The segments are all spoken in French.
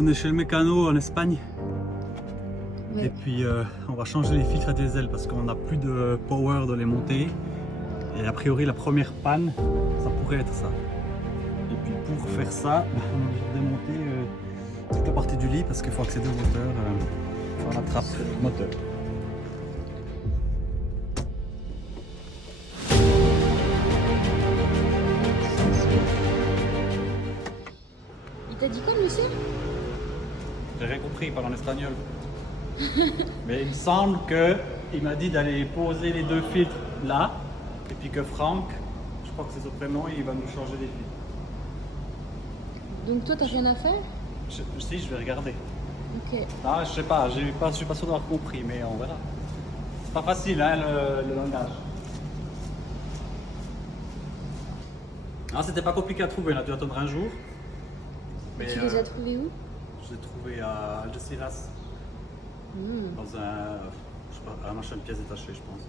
On est chez le mécano en Espagne. Ouais. Et puis on va changer les filtres à diesel parce qu'on n'a plus de power de les monter. Et a priori la première panne, ça pourrait être ça. Et puis pour faire ça, on a obligé de démonter toute la partie du lit parce qu'il faut accéder au moteur sur la trappe moteur. Il t'a dit quoi, Lucien? J'ai rien compris, il parle en espagnol. Mais il me semble qu'il m'a dit d'aller poser les deux filtres là. Et puis que Franck, je crois que c'est son prénom, il va nous changer les filtres. Donc toi, t'as rien à faire? Si, je vais regarder. Ok. Ah, je sais pas, je suis pas sûr d'avoir compris, mais on verra. C'est pas facile, hein, le langage. Ah, c'était pas compliqué à trouver, on a dû attendre un jour. Mais, Tu les as trouvés où? je l'ai trouvé à Algeciras, dans un, je sais pas, un machin de pièces détachées, je pense.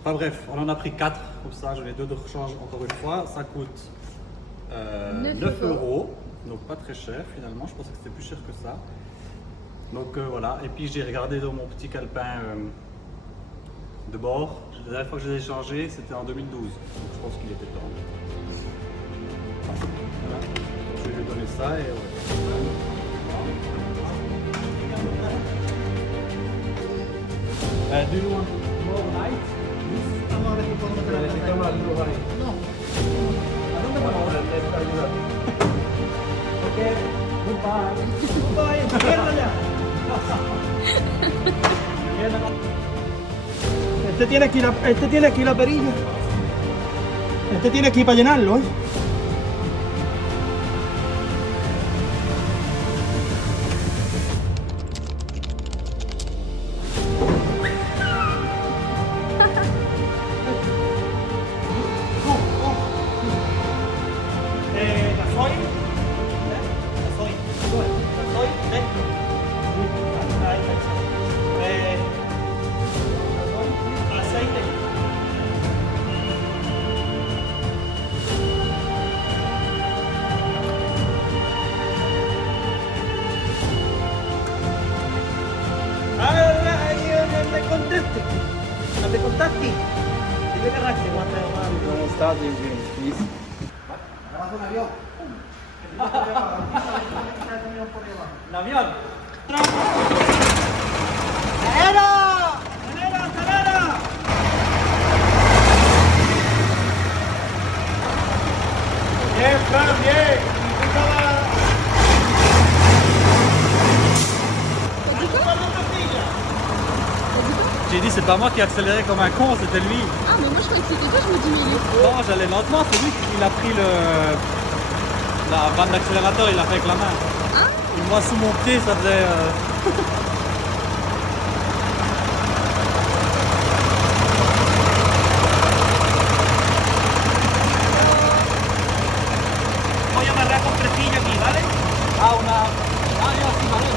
Enfin bref, on en a pris 4, comme ça, je les deux de rechange encore une fois. Ça coûte 9 €, donc pas très cher finalement, je pensais que c'était plus cher que ça. Donc voilà, et puis j'ai regardé dans mon petit calepin de bord. La dernière fois que je les ai changés, c'était en 2012, donc je pense qu'il était temps. Voilà. Je vais lui donner ça et do you want more light? Vamos a ver si podemos hacer la No. ¿A dónde vamos? Ok, goodbye. izquierda ya. Este tiene aquí la perilla. Este tiene aquí para llenarlo, ¿eh? Gasoil dentro. Ahí está. Aceite. Me conteste. No te contaste. Dile que rache, Buenas tardes, gente. Abajo un avión. ¿El avión? ¡Acelera! ¡Acelera! ¡Acelera! Bien, Fran, bien. J'ai dit c'est pas moi qui accélérais comme un con, c'était lui. Ah, mais moi je croyais que c'était toi, je me dis, mais il est fou. Non, j'allais lentement, c'est lui qui a pris la vanne d'accélérateur, il l'a fait avec la main. Ah, Et moi sous mon pied, ça faisait... Voy a amarrar con fresquillo aquí, ¿vale? Ah, on a... Ah, ja, c'est marrant.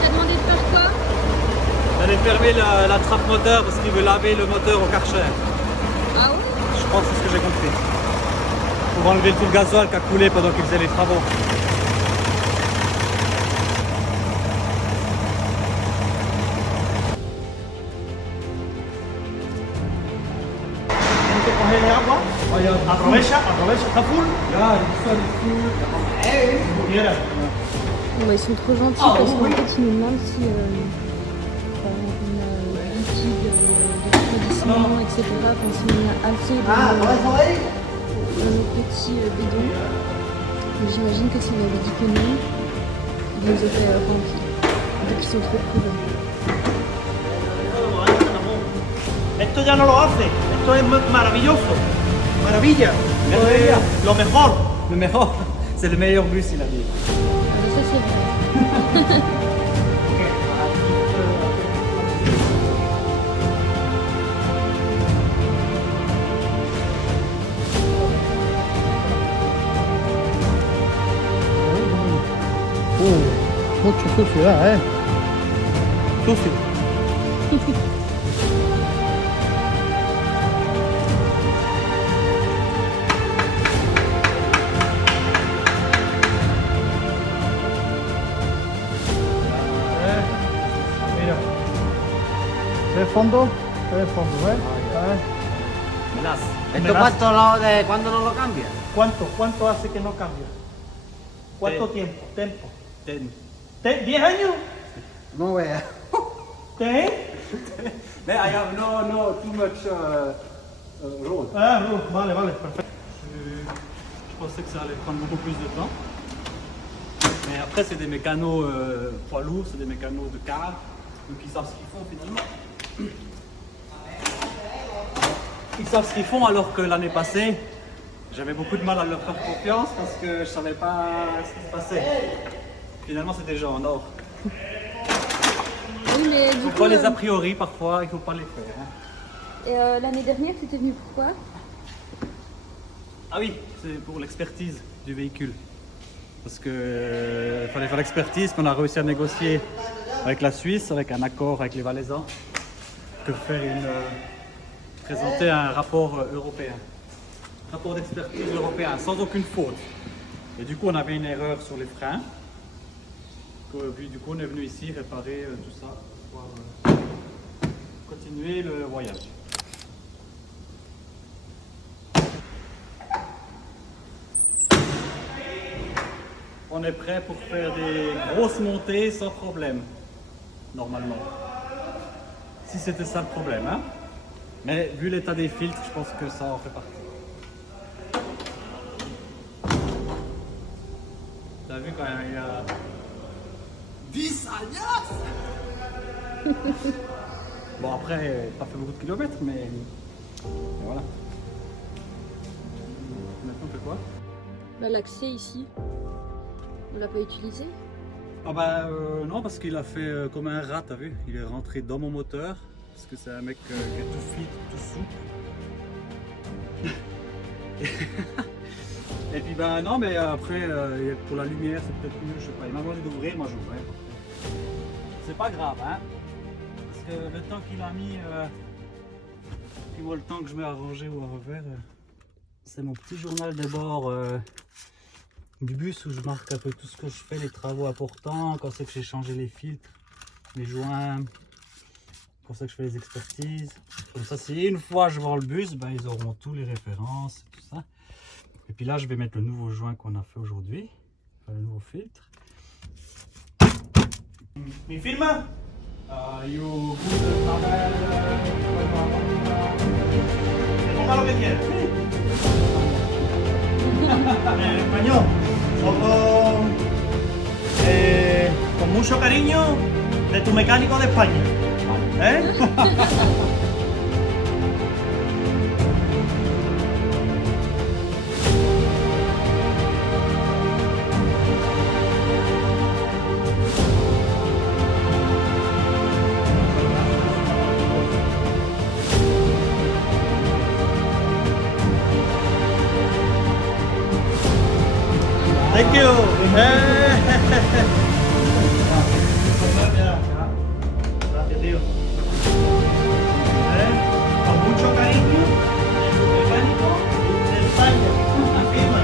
t'as demandé de faire quoi? D'aller fermer la trappe moteur parce qu'il veut laver le moteur au Karcher. Ah ouais? Je crois que c'est ce que j'ai compris. Pour enlever tout le gasoil qui a coulé pendant qu'il faisait les travaux. Tienes que cogerle agua. Aprovecha, está full. Pudiera. Bon, bah, ils sont trop gentils parce qu'en fait ils nous demandent si on a liquide de refroidissement, etc. Quand si on a assez dans nos petits bidons. Mais j'imagine que s'il avait dit que non, ils nous auraient rempli. Donc ils sont trop prudents. Esto ya no lo hace. Esto es maravilloso. Maravilla. Esto es lo mejor. Le meilleur, c'est le meilleur bus, il a dit. Ça c'est vrai. Mucha suciedad, Sucio. Mira. ¿Ve fondo? ¿Ve fondo? ¿Ves? Menace. ¿Esto ¿Cuándo no lo cambia? ¿Cuánto hace que no cambia? ¿Cuánto tiempo? ¿Tiempo? Ten. ¿10 años? No vea. ¿10? Mais I have no too much road. Ah, no, vale, perfecto. Je pensais que ça allait prendre beaucoup plus de temps. Mais après, c'est des mécanos poids lourds, c'est des mécanos de car, donc ils savent ce qu'ils font finalement. Ils savent ce qu'ils font alors que l'année passée, j'avais beaucoup de mal à leur faire confiance parce que je savais pas ce qui se passait. Finalement, c'est des gens en or. Oui, mais du Donc, coup, les a priori, parfois, il faut pas les faire. Hein. et l'année dernière, tu étais venu pourquoi? Ah oui, c'est pour l'expertise du véhicule. Parce que fallait faire l'expertise, puis on a réussi à négocier avec la Suisse, avec un accord avec les Valaisans, que faire présenter un rapport européen. Rapport d'expertise européen, sans aucune faute. Et du coup, on avait une erreur sur les freins. Puis du coup, on est venu ici réparer tout ça pour pouvoir continuer le voyage. On est prêt pour faire des grosses montées sans problème, normalement. Si c'était ça le problème, hein. Mais vu l'état des filtres, je pense que ça en fait partie. T'as vu quand il y a 10 alias. Bon après, pas fait beaucoup de kilomètres, mais voilà. Maintenant on fait quoi? Bah, l'accès ici, on l'a pas utilisé. Ah bah non, parce qu'il a fait comme un rat, t'as vu? Il est rentré dans mon moteur, parce que c'est un mec qui est tout fit, tout souple. Et puis ben non, mais après pour la lumière c'est peut-être mieux, je sais pas, il m'a demandé d'ouvrir, moi j'ouvrais. C'est pas grave, hein, parce que le temps qu'il a mis, puis moi le temps que je mets à ranger ou à refaire, c'est mon petit journal de bord du bus où je marque un peu tout ce que je fais, les travaux importants, quand c'est que j'ai changé les filtres, les joints, quand c'est que je fais les expertises. Comme ça, si une fois je vends le bus, ben, ils auront tous les références et tout ça. Et puis là, je vais mettre le nouveau joint qu'on a fait aujourd'hui, enfin, le nouveau filtre. ¿Mi firma? You Que ponga lo que quiera. En español. Con mucho cariño de tu mecánico de España. ¿Eh? Thank you. Gracias, tío. Con mucho cariño, el mecánico de España. La firma.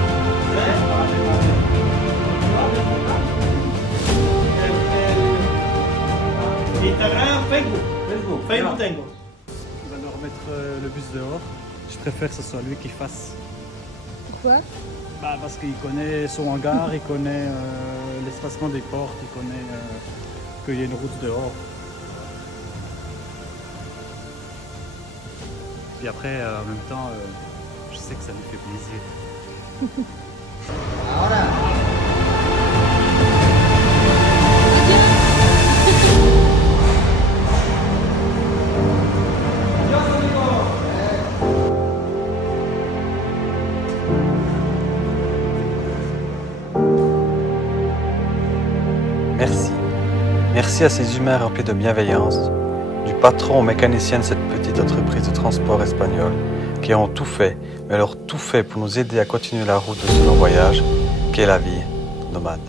Instagram, Facebook. Facebook tengo. Il va nous remettre le bus dehors. Je préfère que ce soit lui qui fasse. Pourquoi? Bah, parce qu'il connaît son hangar, il connaît l'espacement des portes, il connaît qu'il y a une route dehors. Puis après, en même temps, je sais que ça lui fait plaisir. Merci. Merci à ces humains remplis de bienveillance, du patron au mécanicien de cette petite entreprise de transport espagnole, qui ont tout fait, mais alors tout fait pour nous aider à continuer la route de ce long voyage qu'est la vie nomade.